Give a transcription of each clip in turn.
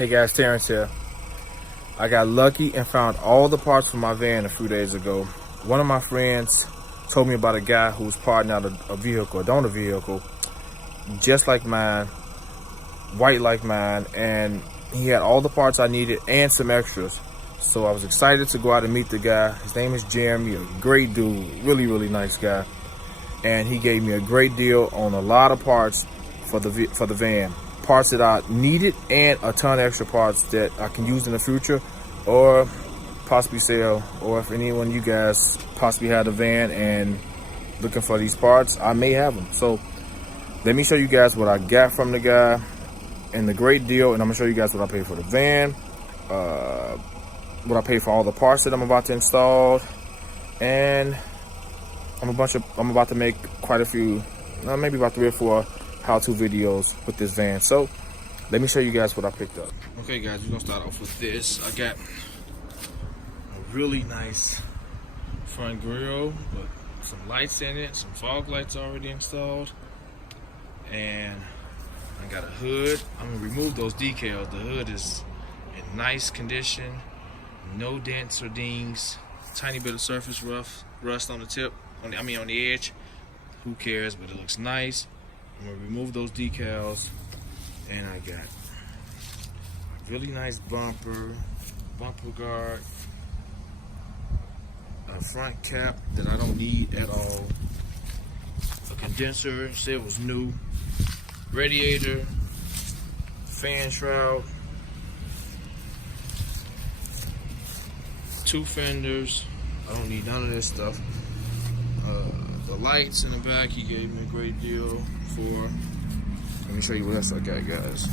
Hey guys, Terrence here. I got lucky and found all the parts for my van a few days ago. One of my friends told me about a guy who was parting out a vehicle, a donor vehicle, just like mine, white like mine, and he had all the parts I needed and some extras. So I was excited to go out and meet the guy. His name is Jeremy, a great dude, really nice guy. And he gave me a great deal on a lot of parts for the van. Parts that I needed and a ton of extra parts that I can use in the future or possibly sell. Or if anyone of you guys possibly had a van and looking for these parts, I may have them. So let me show you guys what I got from the guy and the great deal, and I'm gonna show you guys what I paid for the van, what I paid for all the parts that I'm about to install, and I'm about to make quite a few, maybe about 3 or 4 how-to videos with this van. So let me show you guys what I picked up. Okay guys, we're gonna start off with this. I got a really nice front grille with some lights in it, some fog lights already installed, and I got a hood. I'm gonna remove those decals. The hood is in nice condition, no dents or dings, tiny bit of surface rust on the tip, on the edge. Who cares, but it looks nice. I'm gonna remove those decals, and I got a really nice bumper guard, a front cap that I don't need at all, a condenser, said it was new, radiator, fan shroud, 2 fenders. I don't need none of this stuff. The lights in the back, he gave me a great deal for. Let me show you what else I got, guys.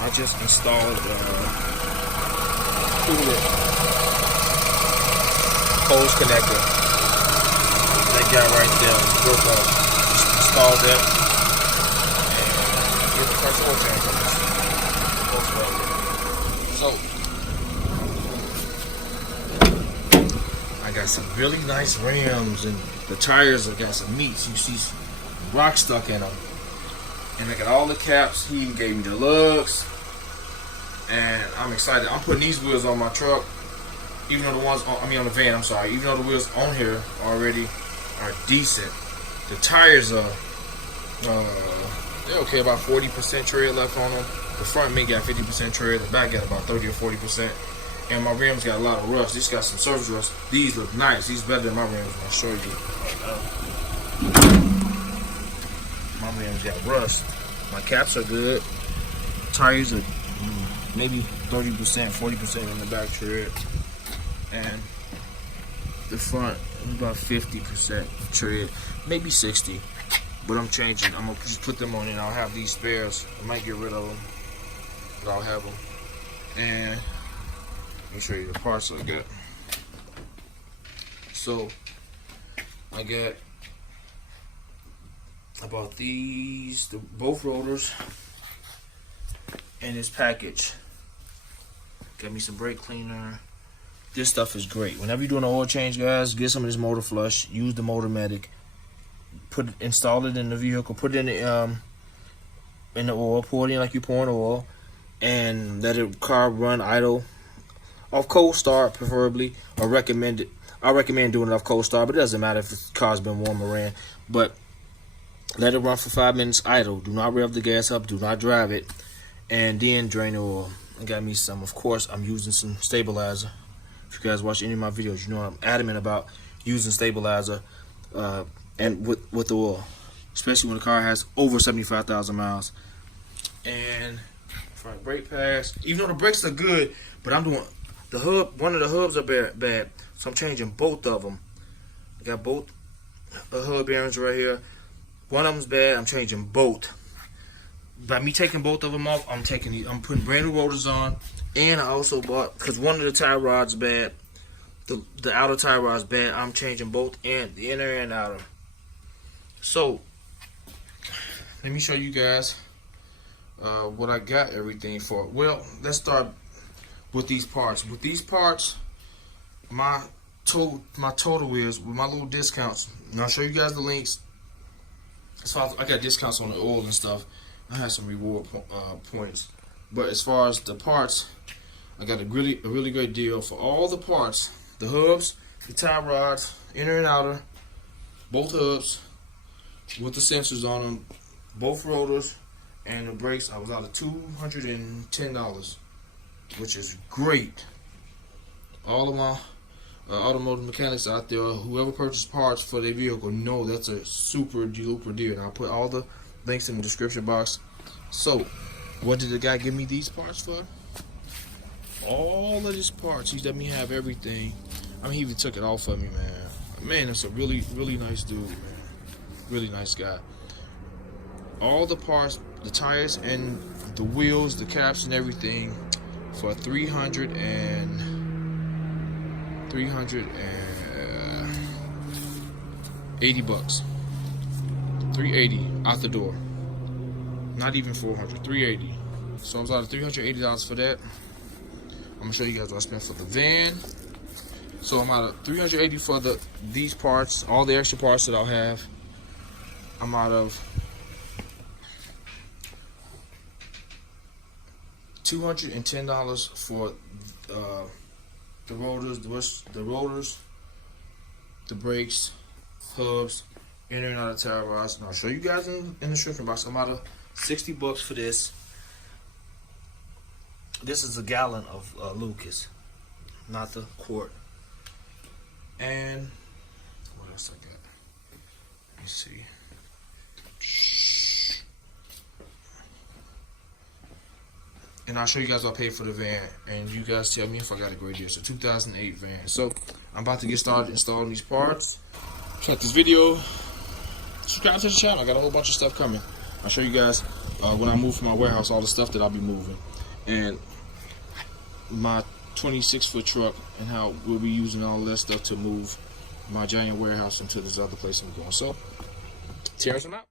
I just installed cooler hose connector. That guy right there, just installed that, and get the first oil change on this. So I got some really nice rims, and the tires I got some meats. You see some rock stuck in them, and I got all the caps. He even gave me the lugs, and I'm excited. I'm putting these wheels on my truck, even though the ones on the van, I'm sorry, even though the wheels on here already are decent. The tires are they're okay, about 40% tread left on them. The front may got 50% tread, the back got about 30 or 40%. And my rims got a lot of rust. These got some surface rust. These look nice. These better than my rims. I'll show you. My rims got rust. My caps are good. Tires are maybe 30%, 40% in the back tread. And the front about 50% tread, maybe 60. But I'm changing. I'm gonna just put them on, and I'll have these spares. I might get rid of them, but I'll have them. And let me show you the parts I got. So I got about both rotors in this package. Got me some brake cleaner. This stuff is great. Whenever you're doing an oil change, guys, get some of this motor flush. Use the Motor Medic. Install it in the vehicle. Put it in the oil. Pour it in like you pouring oil, and let the car run idle off cold start, preferably, or recommend it. I recommend doing it off cold start, but it doesn't matter if the car's been warm or ran. But let it run for 5 minutes idle. Do not rev the gas up. Do not drive it, and then drain the oil. I got me some. Of course, I'm using some stabilizer. If you guys watch any of my videos, you know I'm adamant about using stabilizer. And with the oil, especially when the car has over 75,000 miles. And front brake pads, even though the brakes are good, but I'm doing the hub. One of the hubs are bad, so I'm changing both of them. I got both hub bearings right here. One of them's bad. I'm changing both. By me taking both of them off, I'm putting brand new rotors on, and I also bought, because one of the tie rods bad, the outer tie rod's bad. I'm changing both, and the inner and outer. So let me show you guys what I got everything for. Well, let's start with these parts. With these parts, my my total is with my little discounts. And I'll show you guys the links. As far as I got discounts on the oil and stuff, I have some reward points. But as far as the parts, I got a really great deal for all the parts: the hubs, the tie rods, inner and outer, both hubs with the sensors on them, both rotors, and the brakes. I was out of $210, which is great. All of my automotive mechanics out there, whoever purchased parts for their vehicle, know that's a super duper deal. And I'll put all the links in the description box. So, what did the guy give me these parts for? All of these parts. He let me have everything. I mean, he even took it off of me, man. Man, it's a really nice dude, man. Really nice guy. All the parts, the tires and the wheels, the caps and everything for $380 bucks. $380 out the door. Not even $400. $380. So I was out of $380 for that. I'm gonna show you guys what I spent for the van. So I'm out of $380 for these parts, all the extra parts that I'll have. I'm out of $210 for the rotors, the brakes, hubs, inner and outer tire rods. And I'll show you guys in the description box. I'm out of $60 for this. This is a gallon of Lucas, not the quart. And what else I got? Let me see. And I'll show you guys what I paid for the van, and you guys tell me if I got a great deal. It's a 2008 van. So I'm about to get started installing these parts. Check this video. Subscribe to the channel. I got a whole bunch of stuff coming. I'll show you guys when I move from my warehouse all the stuff that I'll be moving, and my 26-foot truck, and how we'll be using all that stuff to move my giant warehouse into this other place I'm going. So, Terrence, I'm out.